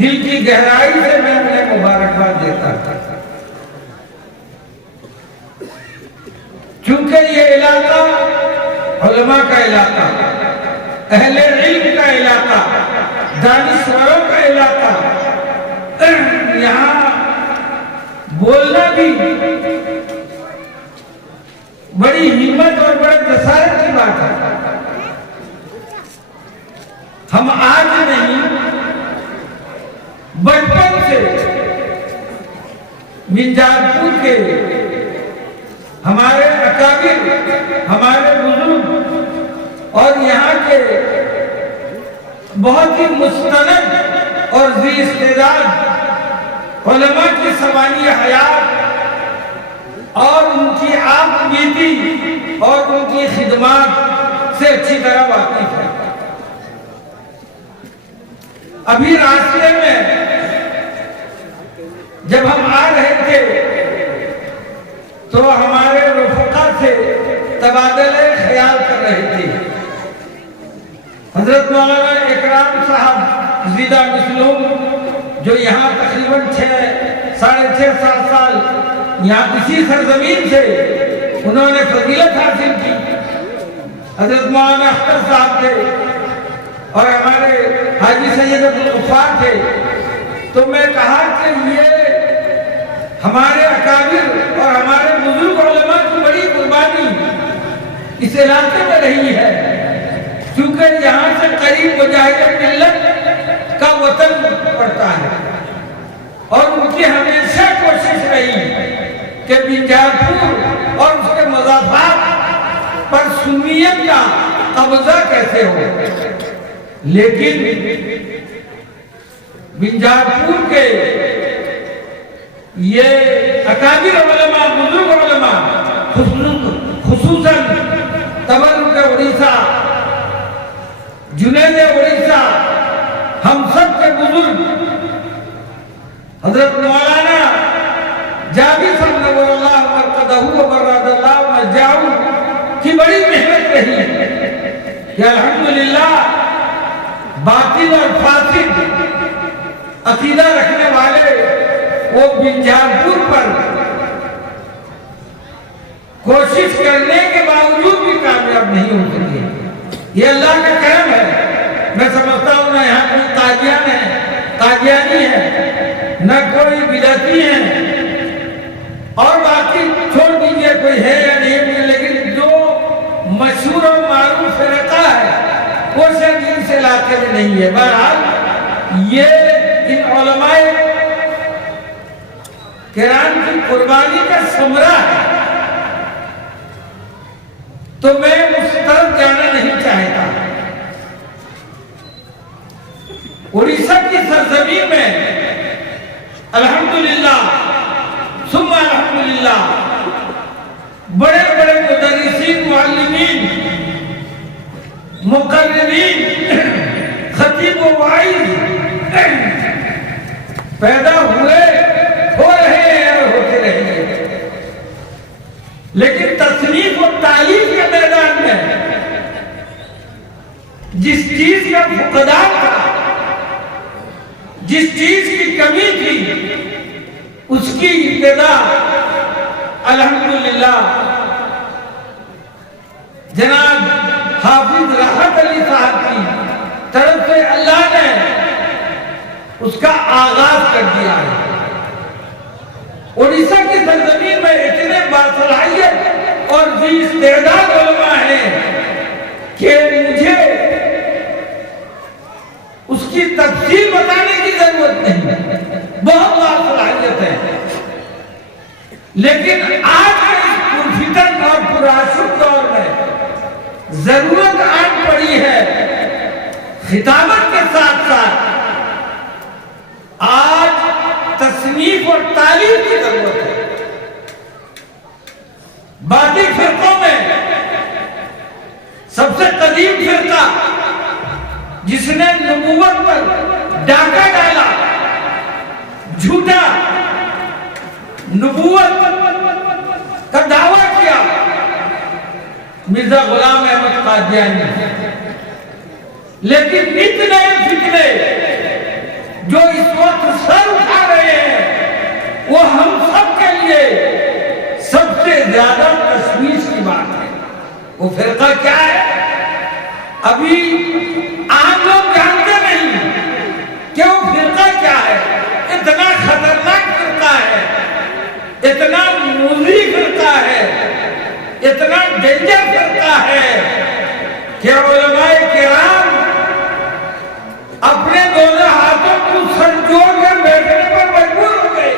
دل کی گہرائی سے میں انہیں مبارکباد دیتا تھا، چونکہ یہ علاقہ علماء کا علاقہ، اہل علم کا علاقہ، دانشوروں کا علاقہ، یہاں بولنا بھی بڑی ہمت اور بڑے جسارت کی بات ہے۔ ہم آج نہیں، بچپن سے منجار پور کے ہمارے اکابر، ہمارے بزرگ اور یہاں کے بہت ہی مستند اور ذی استعداد علماء کی سوانح حیات اور ان کی آپ بیتی اور ان کی خدمات سے اچھی طرح واقف ہے۔ ابھی راستے میں جب ہم آ رہے تھے تو ہمارے رفقا سے تبادلہ خیال کر رہے تھے۔ حضرت مولانا اکرام صاحب زیدہ مسلوم جو یہاں تقریباً 6.5-7 سال یہاں کسی سرزمین سے انہوں نے فضیلت حاصل کی، حضرت مولانا اختر صاحب تھے اور ہمارے حاجی سید عبدالغفار تھے، تو میں کہا کہ یہ ہمارے اکابر اور ہمارے بزرگ علماء کی بڑی قربانی اس علاقے میں رہی ہے، کیونکہ یہاں سے قریب مجاہد ملت کا وطن پڑتا ہے، اور ان کی ہمیشہ کوشش رہی کہ بنجارپور اور اس کے مضافات پر سنیت کا قبضہ کیسے ہو۔ لیکن بنجارپور کے یہ اکابر علماء، بزرگ علماء، خصوصاً تبرک اڑیسہ، جنید اڑیسہ، ہم سب کے بزرگ حضرت مولانا جابر صاحب نور اللہ مرقدہ و براد اللہ مرجعہ کی بڑی محنت رہی کہ الحمدللہ باطل اور فاسد عقیدہ رکھنے والے وہ بنجارپور پر کوشش کرنے کے باوجود بھی کامیاب نہیں ہو سکے۔ یہ اللہ کا کرم ہے۔ میں سمجھتا ہوں نہ یہاں کوئی قادیان ہے، قادیانی ہے، نہ کوئی بدعتی ہے، اور باقی چھوڑ دیجئے کوئی ہے یا نہیں، لیکن جو مشہور اور معروف فرقہ ہے وہ شاید اس علاقے میں نہیں ہے۔ بہرحال یہ ان علماء کرام کی قربانی کا ثمرہ ہے، تو میں اس طرف جانا نہیں چاہتا۔ اڑیسہ کی سرزمین میں الحمدللہ ثم الحمدللہ بڑے بڑے مدرسین، معلمین، مقررین، خطیب و واعظ پیدا ہوئے، ہو رہے ہیں اور ہوتے رہیں گے، لیکن تصنیف و تعلیم کے میدان میں جس چیز کا فقدان تھا، جس چیز کی کمی تھی، اس کی ابتدا الحمدللہ جناب حافظ راحت علی صاحب کی طرف سے اللہ نے اس کا آغاز کر دیا ہے۔ اڑیسہ کی سرزمین میں اتنے باصلاحیت اور ذی استعداد علماء ہیں کہ مجھے اس کی تفصیل بتانے کی ضرورت نہیں، بہت باصلاحیت ہے، لیکن آج کے اس پرفتن اور پرآشوب دور میں ضرورت آن پڑی ہے خطابت کے ساتھ ساتھ آج تصنیف اور تعلیم کی ضرورت ہے۔ باقی فرقوں میں سب سے قدیم فرقہ جس نے نبوت پر ڈاکہ ڈالا، جھوٹا نبوت کا دعویٰ کیا، مرزا غلام احمد قادیانی، لیکن اتنے فتنے جو اس وقت سر اٹھا رہے ہیں وہ ہم سب کے لیے سب سے زیادہ تشویش کی بات ہے۔ وہ فرقہ کیا ہے؟ ابھی عام لوگ جانتے نہیں کہ وہ فرقہ کیا ہے۔ اتنا خطرناک فرقہ ہے، اتنا موذی فرقہ ہے، اتنا ڈینجر فرقہ ہے کہ علماء کرام اپنے دونوں ہاتھوں کو سر جوڑ کر بیٹھنے پر مجبور ہو گئے،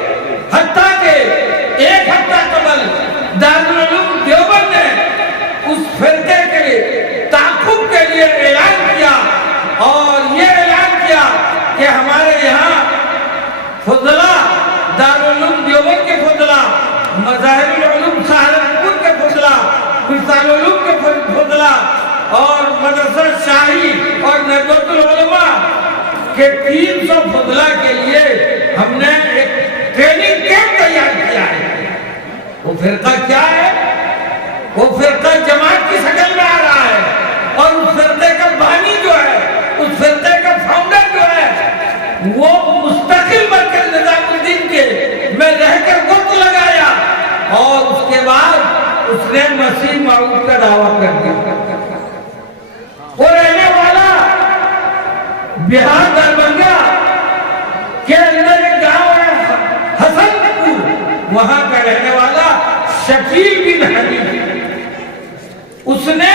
حتیٰ کہ ایک ہفتہ قبل دارالعلوم دیوبند نے اس فرقے کے تعاقب کے لیے اعلان کیا اور یہ اعلان کیا کہ ہمارے یہاں فضلہ، دارالعلوم دیوبند کے فضلہ، مظاہر العلوم سہارنپور کے فضلہ، مثال العلوم کے فضلہ اور مدرسہ شاہی اور ندوۃ العلماء کے 300 فضلہ کے لیے ہم نے ایک ٹریننگ کیمپ تیار کیا ہے۔ وہ فرقہ کیا ہے؟ وہ فرقہ جماعت کی شکل میں آ رہا ہے، اور اس فرقے کا بانی جو ہے، اس فرقے کا فاؤنڈر جو ہے، وہ مستقل مرکز نظام الدین کے میں رہ کر وقت لگایا اور اس کے بعد اس نے مسیح موعود کا دعویٰ کر دیا۔ وہ رہنے والا بہار دربھنگا کے اندر ایک گاؤں ہے حسن پور، وہاں کا رہنے والا شکیل بن حنیف، اس نے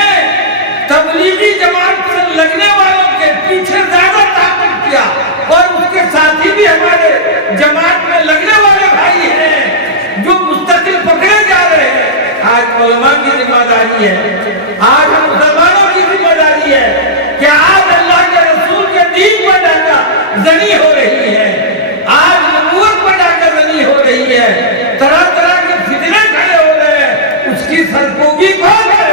تبلیغی جماعت سے لگنے والوں کے پیچھے زیادہ تعاقب کیا، اور اس کے ساتھی بھی ہمارے جماعت میں لگنے والے بھائی ہیں جو مستقل پکڑے جا رہے ہیں۔ آج علماء کی ذمہ داری ہے، آج ہم مسلمانوں کی ذمہ داری ہے کہ آج اللہ کے رسول کے دین پر ڈاکہ زنی ہو رہی ہے، آج نبوت پر ڈاکہ زنی ہو رہی ہے، طرح طرح کے فتنے کھڑے ہو رہے ہیں، اس کی سرکوبی کون ہے؟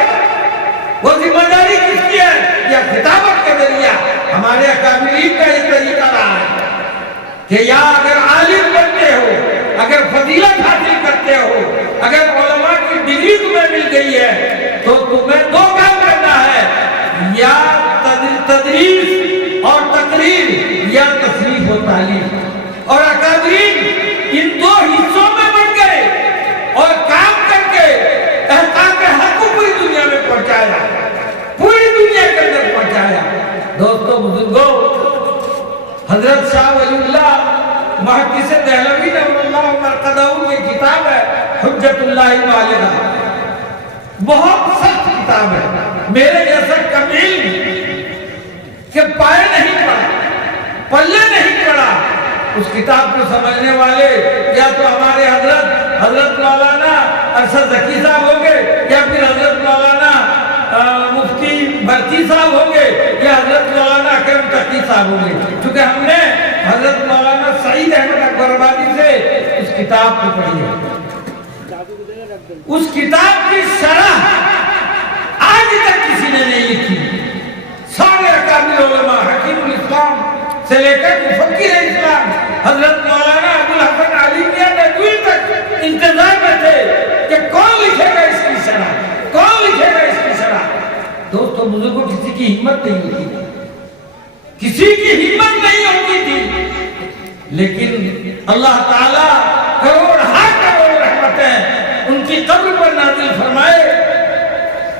وہ ذمہ داری کس کی ہے؟ یا خطابت کے ذریعہ ہمارے اکابرین کا یہ طریقہ رہا ہے کہ یا اگر عالم بنتے ہو، اگر فضیلت حاصل کرتے ہو، اگر علماء کی ڈگری تمہیں مل گئی ہے تو تمہیں دو کام کرنا ہے، یا تدریس اور تقریر، یا تصریف و تعلیم۔ اور اکابرین ان دو حصوں میں بن گئے اور کام کر کے احقاق حق کو پوری دنیا میں پہنچایا، پوری دنیا کے اندر پہنچایا۔ دوستو بزرگوں، حضرت شاہ ولی اللہ محدث دہلوی رحمہ اللہ مرقدہ کی کتاب ہے حجت اللہ البالغہ، بہت سخت کتاب ہے، میرے جیسا کمیل کہ پائے نہیں پڑا، پلے نہیں پڑا، اس کتاب کو سمجھنے والے یا تو ہمارے حضرت مولانا ارشد ذکی صاحب ہوں گے، یا پھر حضرت مولانا مفتی برقی صاحب ہوں گے، یا حضرت مولانا اکرم تقی صاحب ہوں گے، چونکہ ہم نے حضرت مولانا سعید احمد اکبر آبادی سے اس کتاب کو پڑھی ہے۔ اس کتاب کی شرح آج تک کسی نے نہیں لکھی، سارے اکابر علماء حکیم الاسلام سے لے کر مفکر اسلام حضرت مولانا ابوالحسن علی میاں ندوی تک انتظار میں تھے کہ کون لکھے گا اس کی شرح، کون لکھے گا اس کی شرح۔ دوستو بزرگوں، کسی کی ہمت نہیں ہوتی تھی، کسی کی ہمت نہیں ہوتی تھی، لیکن اللہ تعالیٰ کروڑ ہاں کروڑ رحمتیں ان کی قبر پر نازل فرمائے۔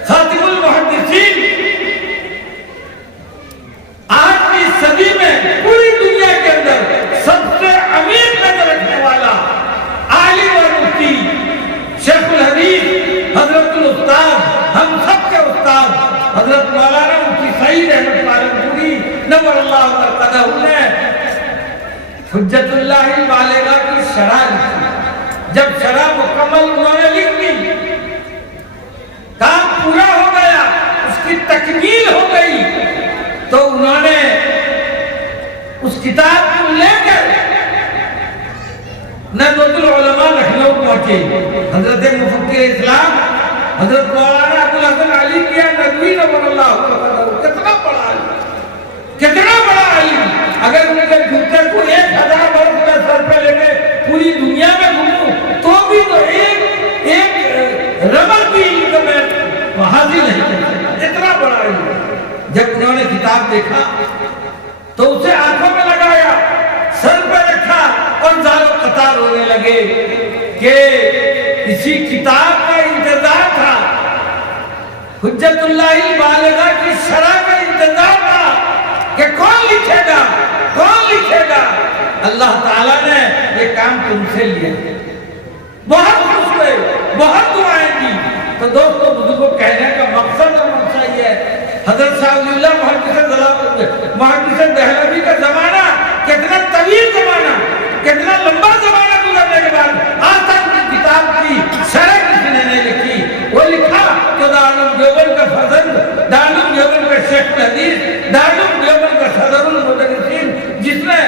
خاتم المحدثین آج کی صدی میں پوری دنیا کے اندر سب سے امیر نظر رکھنے والا عالم اور مفتی شیخ الحدیث حضرت الاستاذ، ہم سب کے استاد حضرت مولانا مفتی سعید احمد پالنپوری نور اللہ مرقدہ نے حجت اللہ البالغہ کی شرح لکھی۔ جب شرح مکمل انہوں نے لکھ دی، کام پورا ہو گیا، اس کی تکمیل ہو گئی، تو انہوں نے اس کتاب کو لے کر ندوۃ العلماء لکھنؤ پہنچے۔ حضرت مفکر اسلام حضرت مولانا ابوالحسن علی میاں ندوی نور اللہ مرقدہ کتنا بڑا عالم، کتنا بڑا عالم، اگر ان کے جوتے کو 1000 برس میں سر پہ لے کے پوری دنیا میں گھوموں تو بھی تو ایک رمل بھی ان کو میں حاضر نہیں کر سکتا، اتنا بڑا عالم۔ جب انہوں نے کتاب دیکھا تو اسے آنکھوں میں لگایا، لگے کہ اسی کتاب کا انتظار تھا، حجت اللہ بالغہ کی شرح کا انتظار تھا کہ کون لکھے گا، کون لکھے گا۔ اللہ تعالیٰ نے یہ کام تم سے لیا، بہت خوش ہوئے، بہت دعائیں کی۔ تو دوستو بزرگوں کہنے کا مقصد اور منشا یہ ہے، حضرت شاہ ولی اللہ محدث دہلوی کا زمانہ کتنا طویل زمانہ، کتنا لمبا زمانہ گزرنے کے بعد آج تک کی کتاب کی شرح کسی نے نہیں لکھی۔ وہ لکھا تو دارالعلوم دیوبند کا فرزند، دارالعلوم دیوبند کا شیخ الحدیث، دارالعلوم دیوبند کا صدر المدرسین، جس نے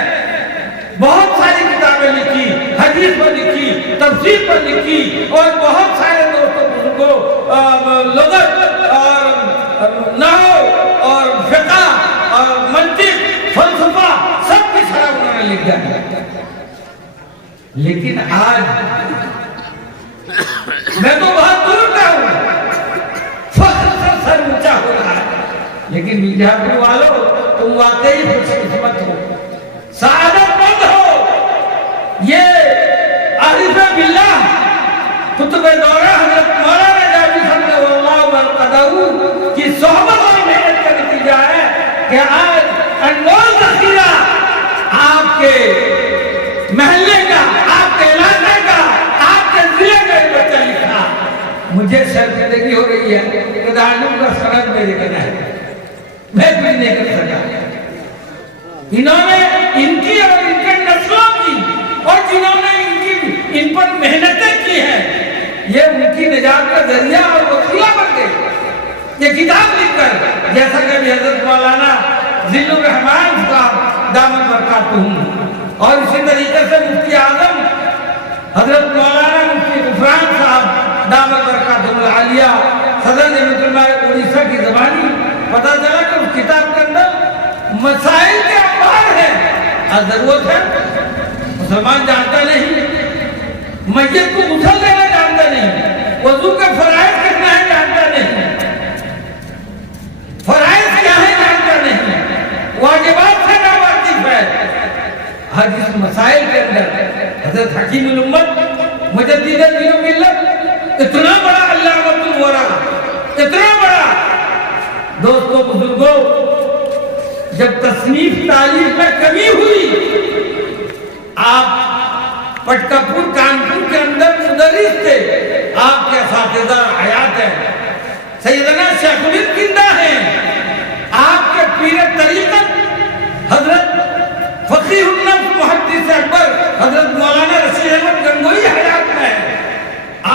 بہت ساری کتابیں لکھی، حدیث پر لکھی، تفسیر پر لکھی، اور بہت سارے دوستوں بزرگوں لغت اور نحو اور فقہ اور منطق، فلسفہ سب کی شرح انہوں نے لکھ دیا۔ لیکن آج میں تو بہت دور کا ہوں، فخر سے سر اونچا ہو رہا ہے، لیکن میڈیا پور والوں تم واقعی خوش قسمت ہو، سعادت مند ہو۔ یہ عارف باللہ قطب دورہ حضرت مولانا جابر صلی اللہ علیہ وسلم کی صحبت اور محنت کا نتیجہ ہے کہ آج انمول ذخیرہ آپ کے محلے کا، آپ کے علاقے کا، آپ کے ضلع کا ایک بچہ لکھا۔ مجھے شرمندگی ہو رہی ہے کہ دارالعلوم کا سند میرے کہنا ہے، میں کچھ نہیں کر سکا۔ انہوں نے ان کی اور ان کے نسلوں کی اور جنہوں نے ان پر محنتیں کی ہیں، یہ ان کی نجات کا ذریعہ اور وسیلہ بن گئے۔ یہ کتاب لکھ کر، جیسا کہ حضرت مولانا ذل الرحمان صاحب دامت برکاتہم، اور اسی طریقے سے مفتی اعظم حضرت مولانا مفتی غفران صاحب دامت برکاتہم العالیہ صدر جمعیت علماء اڑیسہ کی زبانی، پتہ چلا کہ اس کتاب کے اندر مسائل کے انبار ہیں۔ آج ضرورت ہے، مسلمان جانتا نہیں، میت کو غسل دینا جانتا نہیں، وضو کے فرائض کتنا ہے جانتا نہیں، فرائض کیا ہے جانتا نہیں، واجبات سے ناواقف ہے۔ آج اس مسائل کے اندر حضرت حکیم الامت مجدد دین و ملت اتنا بڑا علامۃ الورا، اتنا بڑا۔ دوستو بزرگوں، جب تصنیف تعلیم میں کمی ہوئی، آپ پٹکپور کانپور کے اندر مدرس تھے، آپ کے اساتذہ حیات ہیں، سیدنا شیخ الہند زندہ ہیں، آپ کے پیر طریقت حضرت فقیہ النفس محدث اکبر حضرت مولانا رشید احمد گنگوئی حیات میں ہیں۔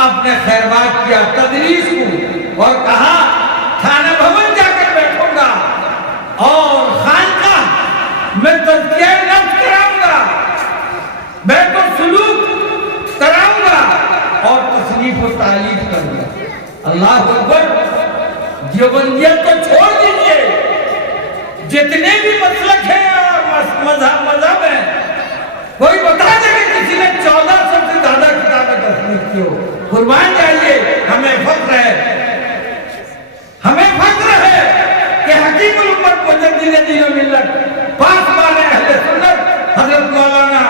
آپ نے خیرباد کیا تدریس کو اور کہا تھانہ بھون جا کر بیٹھوں گا اور خانقاہ میں تزکیہ نفس کراؤں گا، بیت السلوک کراؤں گا اور تصنیف و تعلیم کروں گا۔ اللہ اکبر! دیوبندیت تو چھوڑ دیجئے، جتنے بھی مسلک ہیں اور مذہب ہیں، کوئی بتا دے کہ کسی نے 1400 سے زیادہ کتابیں تصنیف کی ہو، قربان جائیے، ہمیں فخر ہے، ہمیں فخر ہے کہ حکیم الامت مجدد دین و ملت پاسبان اہل سنت حضرت مولانا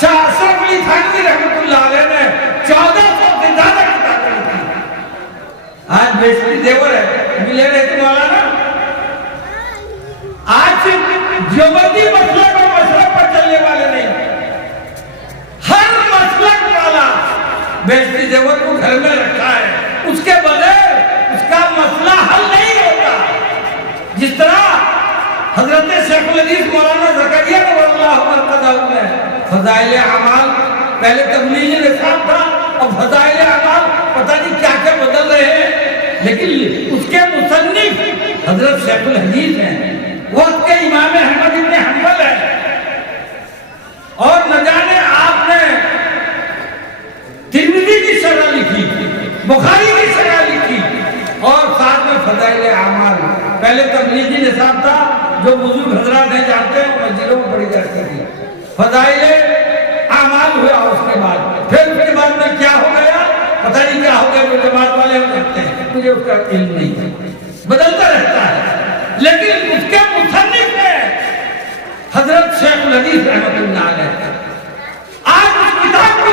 شاہ اشرف علی تھانوی رحمۃ اللہ علیہ نے 1400 سے زیادہ کتابیں لکھی۔ آج بیشتری دیور ہے، ملے رہے تھے مولانا، آج دیوبندی مسلک اور مسلک پر چلنے والے نہیں، ہر مسلک والا بیشتری دیور کو گھر میں رکھا ہے، اس کے بغیر اس کا مسئلہ حل نہیں ہوتا۔ جس طرح حضرت شیخ الحدیث مولانا زکریا نور اللہ مرتضی نے فضائل اعمال، پہلے تبلیغی نصاب تھا، اب فضائل اعمال پتہ نہیں کیا کیا بدل رہے ہیں، لیکن اس کے مصنف حضرت شیخ الحدیث ہیں، وقت کے امام احمد بن حنبل ہیں، اور نہ جانے آپ نے ترمذی کی شرح لکھی، بخاری کی شرح لکھی، اور ساتھ میں فضائل اعمال۔ پہلے تبلیغی نصاب تھا، جو بزرگ حضرات نہیں جانتے ہیں، وہ مسجدوں میں پڑھی جاتی تھی، فضائل اعمال ہوا اس کے بعد، پھر اس کے بعد میں کیا ہو گیا پتہ نہیں کیا ہو گیا، وہ جماعت والے ہم کرتے ہیں، مجھے اس کا علم نہیں ہے، بدلتا رہتا ہے، لیکن اس کے مصنف ہے حضرت شیخ الحدیث رحمۃ اللہ علیہ۔ آج اس کتاب کو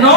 9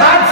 7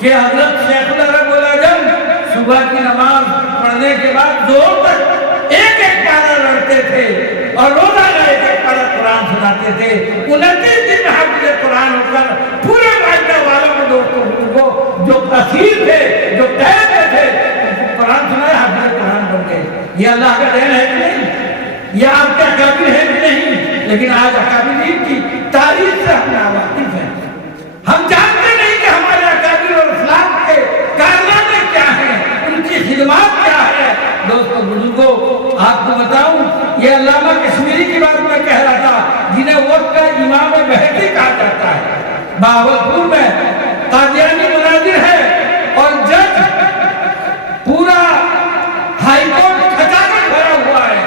کہ حضرت شیخ العرب العجم صبح کی نماز پڑھنے کے بعد زور تک ایک ایک پارہ لڑتے تھے اور روزانہ ایک ایک پارہ قرآن سناتے تھے. 29 دن میں حافظ قرآن ہو کر پورے معاہدہ والوں کو دوستوں کو جو اسیر تھے جو قید میں تھے قرآن سنائے حافظ قرآن بن گئے. یہ اللہ کا دین ہے کہ نہیں؟ یہ آپ کے اکابر ہے کہ نہیں؟ لیکن آج اکابرین کی تاریخ سے ہم ناواقف ہیں. ہم جانتے نہیں کہ ہمارے اکابر اور اسلام کے کارنامے کیا ہیں، ان کی خدمات کیا ہے. دوستو بزرگوں آپ کو بتاؤں یہ علامہ کشمیری کی بات میں کہہ رہا تھا جنہیں وقت کا امام بہقی کہا جاتا ہے. بہاولپور میں قادیانی مناظر ہے اور جج پورا ہائی کورٹ کھچا کر بھرا ہوا ہے،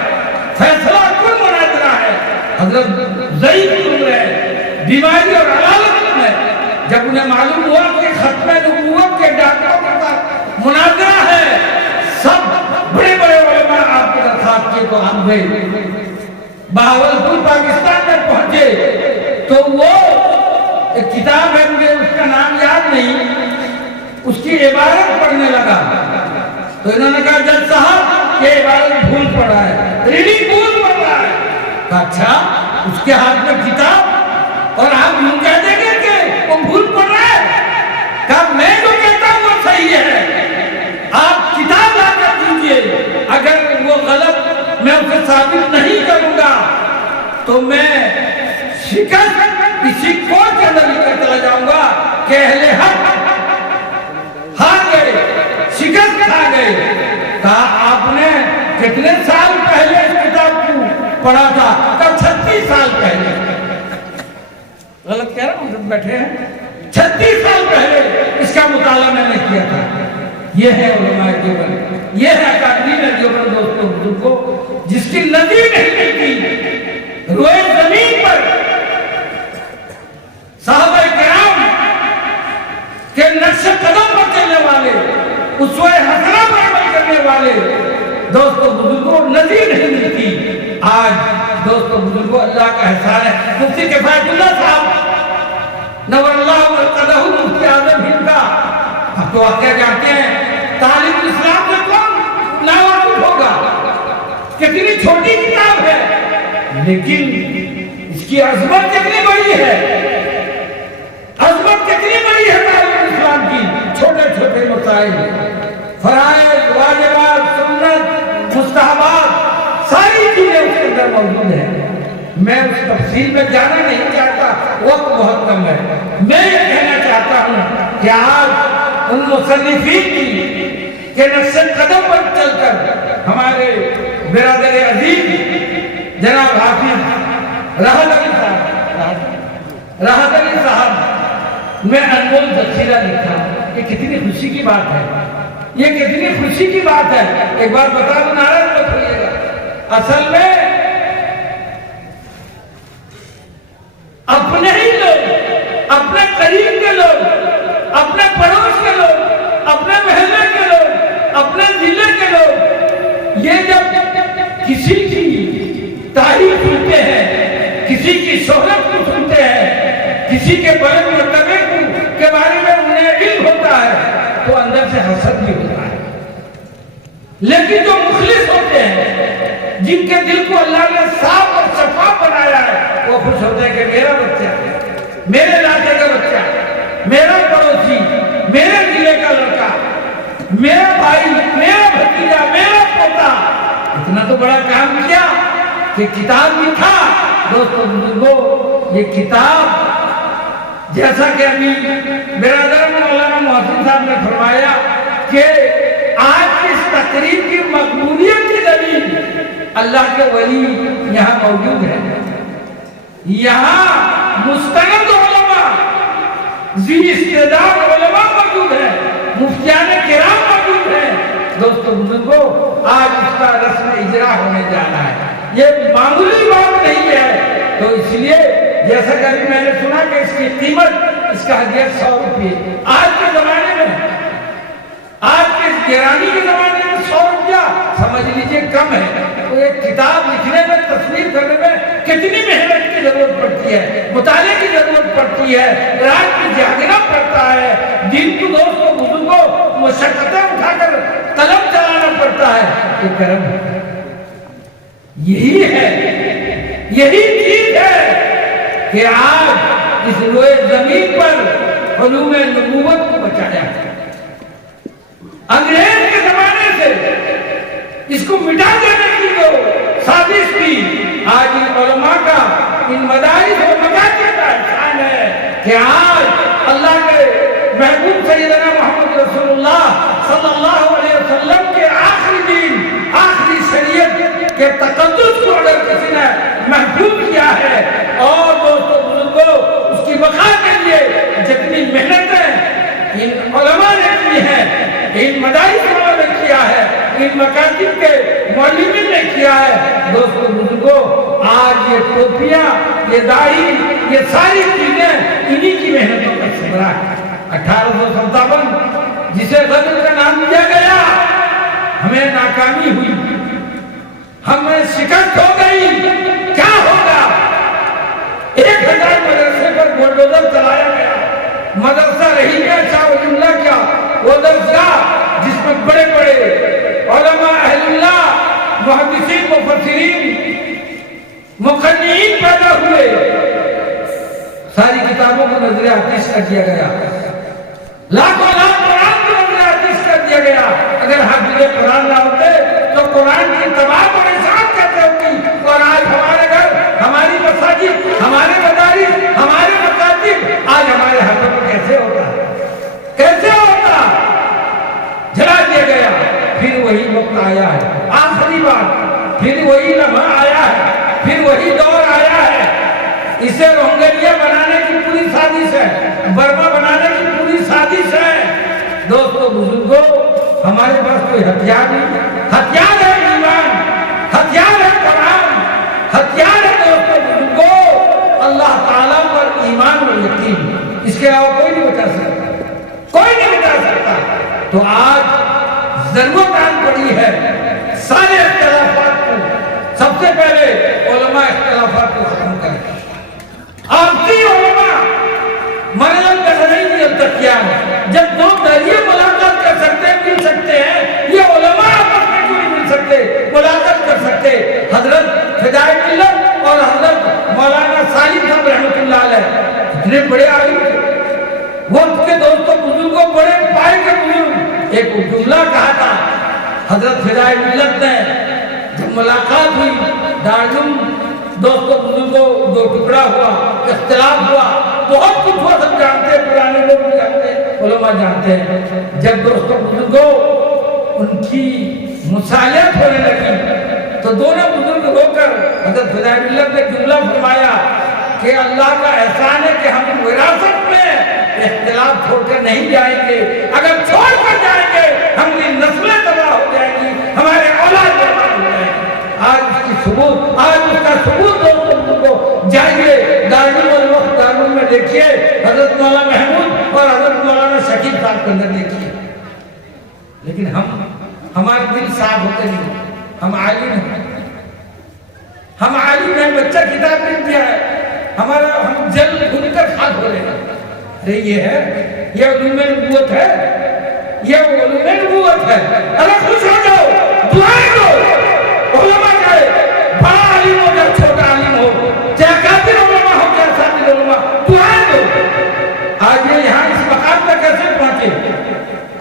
فیصلہ کن مناظرہ ہے. حضرت ضعیف عمر ہے، بیماری اور علالت میں جب انہیں معلوم ہوا کہ ختم نبوت کے ڈاکٹروں کے ساتھ مناظرہ ہے سب بڑے بڑے علماء آپ کے درخواست کے تو ہم گئے. بہاولپور پاکستان میں پہنچے تو وہ ایک کتاب ہے مجھے اس کا نام یاد نہیں، اس کی عبارت پڑھنے لگا تو انہوں نے کہا جج صاحب یہ عبارت بھول پڑ رہا ہے، ریڈنگ بھول پڑ رہا ہے. کہا اچھا اس کے ہاتھ میں کتاب اور آپ یوں کہہ دیں گے کہ وہ بھول پڑ رہا ہے؟ کہا میں جو کہتا ہوں وہ صحیح ہے، آپ کتاب لا کر دیجئے، اگر وہ غلط میں اسے ثابت نہیں کروں گا تو میں شکست اسی کورٹ کے اندر لے کر چلا جاؤں گا کہ اہل حق ہار گئے، شکست کھا گئے. کہا آپ نے کتنے سال پہلے اس کتاب کو پڑھا تھا؟ کہا 36 سال پہلے. غلط کہہ رہا ہوں جب بیٹھے ہیں 36 سال پہلے اس کا مطالعہ میں نے کیا تھا. یہ ہے علماء دیوبند، یہ ہے اکابرین دیوبند. دوستوں بزرگوں جس کی نظیر نہیں ملتی روئے زمین پر صحابہ کرام کے نقش قدم پر چلنے والے، اسوہ حسنہ پر عمل کرنے والے دوستوں بزرگوں نظیر نہیں ملتی. آج دوستوں بزرگوں اللہ کا احسان ہے. مفتی کفایت اللہ صاحب نور اللہ مرقدہ مفتی اعظم ہند کا آپ تو واقعہ جانتے ہیں، تعلیم الاسلام سے کون ناواقف ہوگا؟ کتنی چھوٹی کتاب ہے لیکن اس کی عظمت کتنی بڑی ہے، عظمت کتنی بڑی ہے تعلیم الاسلام کی. چھوٹے چھوٹے مسائل، فرائض، واجبات، سنت، مستحبات ساری چیزیں اس کے اندر موجود ہیں. میں اس تفصیل میں جانا نہیں چاہتا، وقت بہت کم ہے. میں یہ کہنا چاہتا ہوں کہ آج ان مصنفین کی کہ نقش قدم پر چل کر ہمارے برادر عزیز جناب حافظ راحت علی صاحب میں انمول ذخیرہ لکھا. یہ کتنی خوشی کی بات ہے، یہ کتنی خوشی کی بات ہے. ایک بار بتا دوں ناراض مت ہوئیے گا، اصل میں اپنے ہی لوگ، اپنے قریب کے لوگ، اپنے پڑوس کے لوگ، اپنے محلے کے لوگ، اپنے ضلع کے لوگ یہ جب کسی کی تعریف سنتے ہیں، کسی کی شہرت کو سنتے ہیں، کسی کے بڑے مرتبے کے بارے میں انہیں علم ہوتا ہے تو اندر سے حسد بھی ہوتا ہے. لیکن جو مخلص ہوتے ہیں، جن کے دل کو اللہ نے صاف اور شفاف بنایا ہے، وہ خوش ہوتے ہیں کہ میرا بچہ، میرے علاقے کا بچہ، میرا پڑوسی، میرے ضلع کا لڑکا، میرا بھائی، میرا بھتیجا، میرا پوتا اتنا تو بڑا کام کیا کہ کتاب لکھا. دوستو بزرگوں یہ کتاب جیسا کہ ابھی برادر مولانا محسن صاحب نے فرمایا کہ آج اس تقریب کی مقبولیت کی دلیل اللہ کے ولی یہاں موجود ہے. یہاں مستند علماء، ذی استعداد علماء موجود ہیں، مفتیان کرام موجود ہیں. دوستو بزرگوں آج اس کا رسم اجرا ہونے جانا ہے. یہ معمولی بات نہیں ہے. تو اس لیے جیسا کہ ابھی میں نے سنا کہ اس کی قیمت، اس کا ہدیہ 100 روپے آج کے زمانے میں، آج کے گرانی کے زمانے میں 100 روپیہ سمجھ لیجئے کم ہے. تو ایک کتاب لکھنے میں، تصنیف کرنے میں کتنی محنت کی ضرورت پڑتی ہے، مطالعے کی ضرورت پڑتی ہے، رات کی جاگنا پڑتا ہے. دن کو دوستوں مشقتیں اٹھا کر قلم چلانا پڑتا ہے، یہ کرم ہے، یہی ہے، یہی چیز ہے کہ آج اس روئے زمین پر علوم نبوت کو بچایا ہے۔ انگریز کے زمانے سے اس کو مٹا دینے کی جو سازش کی، آج ان علماء کا، ان مدارس و مکاتب کا احسان ہے کہ آج اللہ کے محبوب سیدنا محمد رسول اللہ صلی اللہ علیہ وسلم کے آخری دین، آخری شریعت کے تقدس کو اگر کسی نے محفوظ کیا ہے، اور دوستو بزرگوں اس کی بقا کے لیے جتنی محنتیں ان علماء نے کی ہیں، ان مدارس والوں نے کیا ہے، ان مکاتب کے معلمین نے کیا ہے، دوستو بزرگوں آج یہ ٹوپیاں، یہ داڑھی، یہ ساری چیزیں انہی کی محنتوں کا ثمرہ ہے۔ 1857 جسے غدر کا نام دیا گیا، ہمیں ناکامی ہوئی، ہمیں شکست ہو گئی، کیا ہوگا؟ 1000 مدرسے پر بلڈوزر چلایا گیا، مدرسہ رہی گیا شاہ ولی اللہ کا وہ درسگاہ جس میں بڑے بڑے علماء اہل اللہ، محدثین، مفسرین، مقنعین پیدا ہوئے، ساری کتابوں کو نظر آتش کر دیا گیا، لاکھوں لاکھ قرآن کو نظر آتش کر دیا گیا۔ اگر حافظ قرآن نہ ہوتے تو قرآن کی تباہ و نشان کیسے ہوتی؟ اور آج ہمارے گھر، ہماری مساجد، ہمارے مدارس، ہمارے مکاتب آج ہمارے ہاتھوں میں کیسے ہوتا؟ کیسے ہوتا؟ جلا دیا گیا۔ پھر وہی وقت آیا ہے، آخری بار، پھر وہی لمحہ آیا ہے، پھر وہی دور آیا ہے۔ اسے روہنگیا بنانے کی پوری سازش ہے، برما بنانے کی پوری سازش ہے۔ دوستو بزرگوں ہمارے پاس کوئی ہتھیار نہیں، ہتھیار ہے ایمان، ہتھیار ہے قرآن، ہتھیار ہے دوستو بزرگوں اللہ تعالیٰ پر ایمان و یقین، اس کے علاوہ کوئی نہیں بچا سکتا، کوئی نہیں بچا سکتا۔ تو آج ضرورت آن پڑی ہے سارے اختلافات کو، سب سے پہلے علماء اختلافات کو ختم کریں۔ آپسی علماء مریم بہرین یلتقیان، جب دو دریا ملاقات کر سکتے ہیں، مل سکتے ہیں، یہ علماء آپس میں کیوں نہیں مل سکتے، ملاقات کر سکتے؟ حضرت فدائے ملت اور حضرت مولانا سالم صاحب رحمۃ اللہ علیہ اتنے بڑے عالم تھے، وقت کے دوستوں بزرگوں بڑے پائے کے بزرگ، ایک جملہ کہا تھا حضرت فدائے ملت نے جب ملاقات ہوئی، دارالعلوم دوستوں بزرگوں دو ٹکڑا ہوا، اختلاف ہوا، بہت کچھ ہوا، سب جانتے ہیں، پرانے لوگ بھی جانتے ہیں، علماء جانتے ہیں۔ جب دوستوں بزرگوں ان کی مصالحت ہونے لگی تو دونوں بزرگ ہو کر حضرت فدائے ملت نے جملہ فرمایا کہ اللہ کا احسان ہے کہ ہم وراثت میں اختلاف چھوڑ کر نہیں جائیں گے، اگر چھوڑ کر جائیں گے ہماری نسلیں تباہ ہو جائیں گی، ہمارے اولاد برباد ہو جائیں گے۔ آج اس کی ثبوت، آج اس کا ثبوت دوستوں کو جائیے دارالعلوم میں دیکھیے، حضرت مولانا محمود اور حضرت مولانا شکیب صاحب کے اندر دیکھیے۔ لیکن ہمارے دل صاف ہوتے نہیں، ہم عالم ہیں، ہم عالم ہیں، بچہ کتاب لکھ دیا ہے، ہم جل بھول کر خاک ہو رہے ہیں۔ ارے یہ ہے، یہ علوم نبوت ہے، یہ علوم نبوت ہے۔ ارے خوش ہو جاؤ، دعائیں دو، علماء چاہے بڑا عالم ہو یا چھوٹا عالم ہو، چاہے کافر علماء ہو یا ساتھ علماء، دعائیں دو۔ آج یہ یہاں اس مقام تک کیسے پہنچے،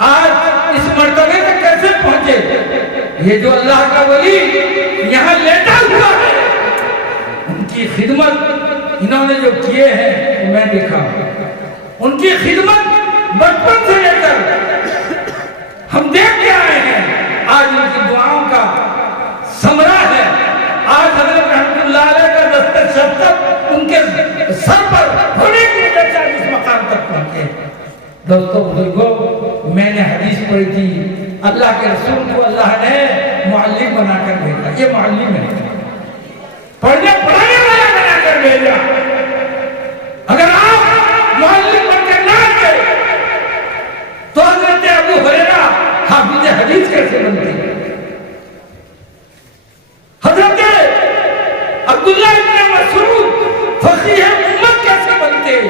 آج اس مرتبے تک کیسے پہنچے؟ یہ جو اللہ کا ولی یہاں لیٹا ہوا ہے، ان کی خدمت انہوں نے جو کیے ہیں میں دیکھا، ان کی خدمت بچپن سے لے کر ہم دیکھ کے آئے ہیں، آج ان کی دعاؤں کا ثمرہ ہے۔ آج حضرت رحمت اللہ علیہ کا دستِ شفقت ان کے سر پر ہونے کی وجہ سے اس مقام تک پہنچے۔ دوستو بزرگوں میں نے حدیث پڑھی تھی، اللہ کے رسول کو اللہ نے معلم بنا کر بھیجا، یہ معلم ہے، پڑھنے پڑھانے والا بنا کر بھیجا۔ اگر آپ معلم بن کر نہ آتے تو حضرت ابو ہریرہ حافظ حدیث کیسے بنتے؟ حضرت عبداللہ ابن مسعود فقیہ امت کیسے بنتے؟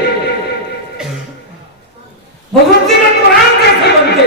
مفسر قرآن کیسے بنتے؟